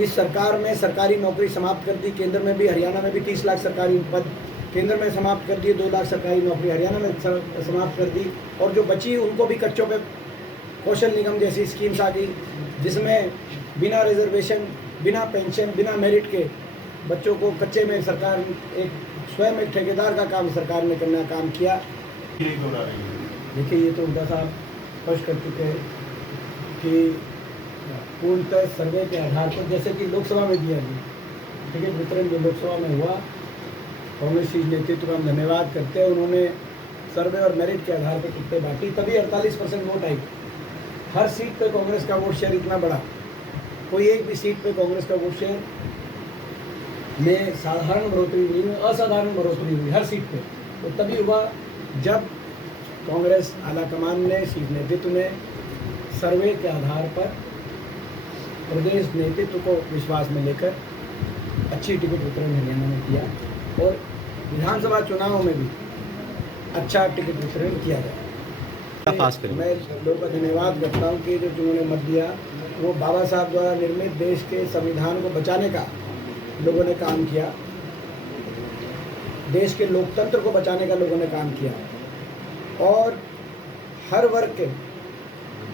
इस सरकार में सरकारी नौकरी समाप्त कर दी। केंद्र में भी, हरियाणा में भी 30 लाख सरकारी पद केंद्र में समाप्त कर दिए। 2 लाख सरकारी नौकरी हरियाणा में समाप्त कर दी। और जो बची उनको भी कच्चों पे कौशल निगम जैसी स्कीम्स आ गई, जिसमें बिना रिजर्वेशन, बिना पेंशन, बिना मेरिट के बच्चों को कच्चे में सरकार स्वयं एक ठेकेदार का काम सरकार ने करने का काम किया। देखिए, ये तो उनका साहब स्पष्ट कर चुके हैं कि पूर्णतः सर्वे के आधार पर, जैसे कि लोकसभा में दिया गया टिकट वितरण जो लोकसभा में हुआ, कांग्रेस की नेतृत्व का हम धन्यवाद करते हैं। उन्होंने सर्वे और मेरिट के आधार पर टिकटें बांटी, तभी 48% वोट आई। हर सीट पे कांग्रेस का वोट शेयर इतना बड़ा, कोई एक भी सीट पे कांग्रेस का वोट शेयर में साधारण बढ़ोतरी नहीं हुई, असाधारण बढ़ोतरी हुई हर सीट पे। तो तभी हुआ जब कांग्रेस आलाकमान ने, शीर्ष नेतृत्व ने सर्वे के आधार पर प्रदेश नेतृत्व को विश्वास में लेकर अच्छी टिकट वितरण हरियाणा में किया और विधानसभा चुनावों में भी अच्छा टिकट वितरण किया गया। मैं लोगों का धन्यवाद करता हूँ कि जो जिन्होंने मत दिया, वो बाबा साहब द्वारा निर्मित देश के संविधान को बचाने का लोगों ने काम किया, देश के लोकतंत्र को बचाने का लोगों ने काम किया और हर वर्ग के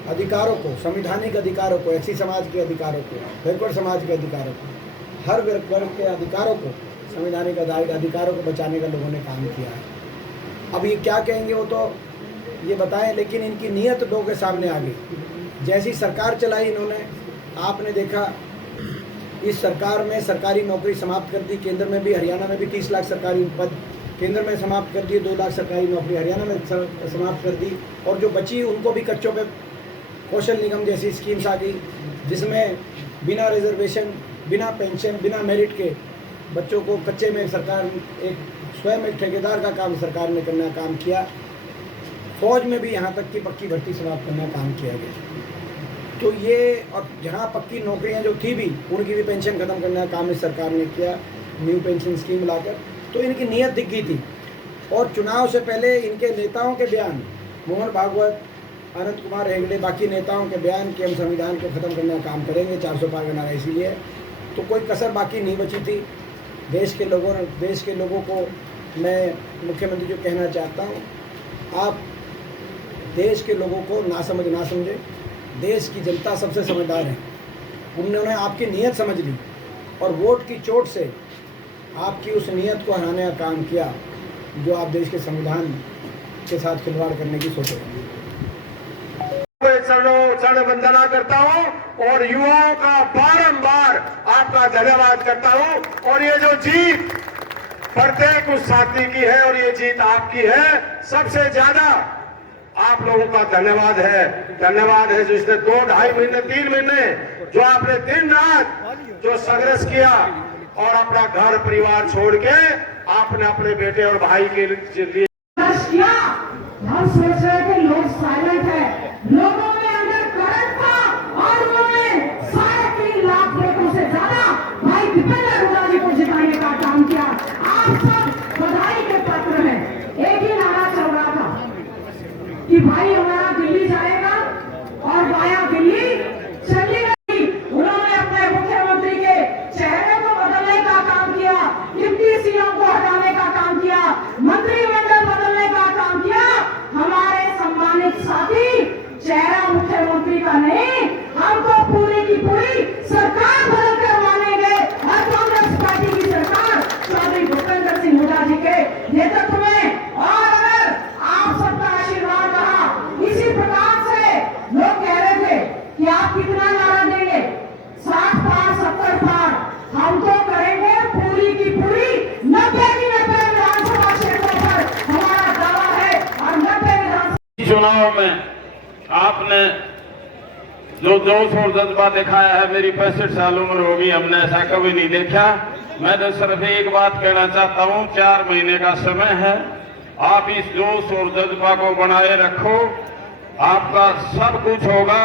अधिकारों को, संवैधानिक अधिकारों को, एससी समाज के अधिकारों को, बैकवर्ड समाज के अधिकारों को, हर वर्ग के अधिकारों को, संवैधानिक अधिकारों को बचाने का लोगों ने काम किया है। अब ये क्या कहेंगे वो तो ये बताएं, लेकिन इनकी नीयत लोगों के सामने आ गई। जैसी सरकार चलाई इन्होंने, आपने देखा इस सरकार में सरकारी नौकरी समाप्त कर दी। केंद्र में भी, हरियाणा में भी 30 लाख सरकारी पद केंद्र में समाप्त कर दिए। 2 लाख सरकारी नौकरी हरियाणा में समाप्त कर दी। और जो बची उनको भी कच्चों पे कौशल निगम जैसी स्कीम्स आ गई, जिसमें बिना रिजर्वेशन, बिना पेंशन, बिना मेरिट के बच्चों को कच्चे में सरकार स्वयं एक ठेकेदार का काम सरकार ने करने का काम किया। फौज में भी यहाँ तक कि पक्की भर्ती समाप्त करने का काम किया गया। तो ये, और जहाँ पक्की नौकरियाँ जो थी भी, उनकी भी पेंशन खत्म करने का काम इस सरकार ने किया, न्यू पेंशन स्कीम लाकर। तो इनकी नीयत दिख गई थी। और चुनाव से पहले इनके नेताओं के बयान, मोहन भागवत, आनंद कुमार हेगड़े, बाकी नेताओं के बयान कि हम संविधान को ख़त्म करने का काम करेंगे, 400 पार करना है, इसीलिए तो कोई कसर बाकी नहीं बची थी। देश के लोगों को मैं मुख्यमंत्री जो कहना चाहता हूँ, आप देश के लोगों को ना समझे, देश की जनता सबसे समझदार है। उन्होंने आपकी नीयत समझ ली और वोट की चोट से आपकी उस नीयत को हराने का काम किया जो आप देश के संविधान के साथ खिलवाड़ करने की सोच रहे हैं। चरण वंदना करता हूं और युवाओं का बारंबार आपका धन्यवाद करता हूं। और ये जो जीत प्रत्येक उस साथी की है और ये जीत आपकी है, सबसे ज्यादा आप लोगों का धन्यवाद है जो इसने 2, 2.5 महीने, 3 महीने जो आपने दिन रात जो संघर्ष किया और अपना घर परिवार छोड़ के आपने अपने बेटे और भाई के लिए किया। हम सोच रहे थे लोग साइलेंट है, लोगों में अंदर करंट था और उन्होंने 3.5 लाख वोटों से ज्यादा भाई दीपेंद्र हुड्डा जी को जिताने का काम किया। आप सब बधाई के पात्र हैं। एक ही नारा चल रहा था कि भाई हमारा दिल्ली जाएगा और वाया दिल्ली चंडीगढ़। उन्होंने अपने मुख्यमंत्री के चेहरे को बदलने का काम किया, डिप्टी सीएम को हटाने का काम किया, मंत्रिमंडल बदलने का काम किया। हमारे सम्मानित साथी चेहरा मुख्यमंत्री का नहीं, हमको पूरी की पूरी सरकार बदल कर मानेंगे और कांग्रेस पार्टी की सरकार चौधरी भूपेंद्र सिंह हुड्डा जी के नेतृत्व में। और अगर आप सबका आशीर्वाद रहा, इसी प्रकार से लोग कह रहे थे कि आप कितना नारा देंगे, 60 पार 70 पार, हम तो करेंगे पूरी की पूरी 90 की 90 विधानसभा क्षेत्रों पर हमारा दावा है। और 90 विधानसभा चुनाव में आपने जो जोश और जज्बा दिखाया है, मेरी 65 साल उम्र होगी, हमने ऐसा कभी नहीं देखा। मैं तो सिर्फ एक बात कहना चाहता हूं, 4 महीने का समय है, आप इस जोश और जज्बा को बनाए रखो, आपका सब कुछ होगा।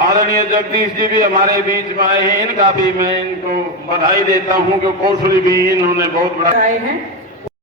आदरणीय जगदीश जी भी हमारे बीच में आए हैं, इनका भी मैं इनको बधाई देता हूं कि कौशल भी इन्होंने बहुत बड़ा आए हैं।